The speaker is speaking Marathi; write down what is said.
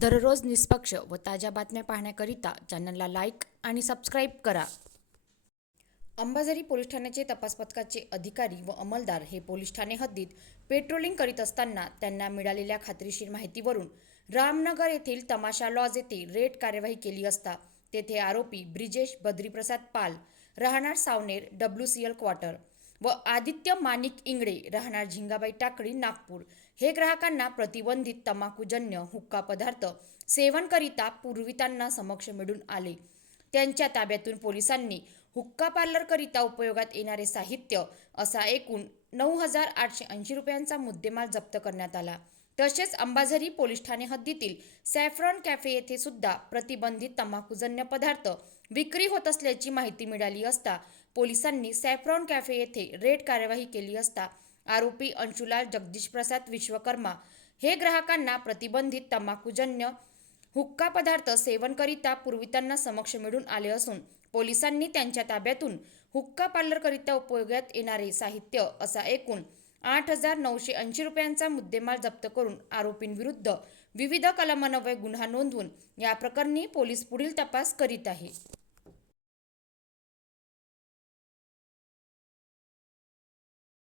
दररोज निष्पक्ष व ताज्या बातम्या पाहण्याकरिता चॅनलला लाईक आणि सबस्क्राईब करा. अंबाझरी पोलीस ठाण्याचे तपास पथकाचे अधिकारी व अंमलदार हे पोलीस ठाणे हद्दीत पेट्रोलिंग करीत असताना त्यांना मिळालेल्या खात्रीशीर माहितीवरून रामनगर येथील तमाशा लॉज येथे रेड कार्यवाही केली असता तेथे आरोपी ब्रिजेश बद्रीप्रसाद पाल राहणार Saoner W C L quarter व आदित्य माणिक इंगळे राहणार झिंगाबाई टाकळी नागपूर. हे ग्राहकांना प्रतिबंधित तंबाखूजन्य हुक्का पदार्थ सेवनकरिता पूर्वितांना समक्ष मिळून आले. त्यांच्या ताब्यातून पोलिसांनी हुक्का पार्लरकरिता उपयोगात येणारे साहित्य असा एकूण नऊ हजार आठशे ऐंशी रुपयांचा मुद्देमाल जप्त करण्यात आला. तसेच अंबाझरी पोलीस ठाणे हद्दीतील सॅफ्रॉन कॅफे येथे सुद्धा प्रतिबंधित तंबाखूजन्य पदार्थ विक्री होत असल्याची माहिती मिळाली असता पोलिसांनी सॅफ्रॉन कॅफे येथे रेड कार्यवाही केली असता आरोपी अंशुलाल जगदीश प्रसाद विश्वकर्मा हे ग्राहकांना प्रतिबंधित तंबाखूजन्य हुक्का पदार्थ सेवनकरिता पूर्वितांना समक्ष मिळून आले असून पोलिसांनी त्यांच्या ताब्यातून हुक्का पार्लरकरिता उपयोगात येणारे साहित्य असा एकूण आठ हजार नऊशे ऐंशी रुपयांचा मुद्देमाल जप्त करून आरोपींविरुद्ध विविध कलमान्वये गुन्हा नोंदवून या प्रकरणी पोलीस पुढील तपास करीत आहे.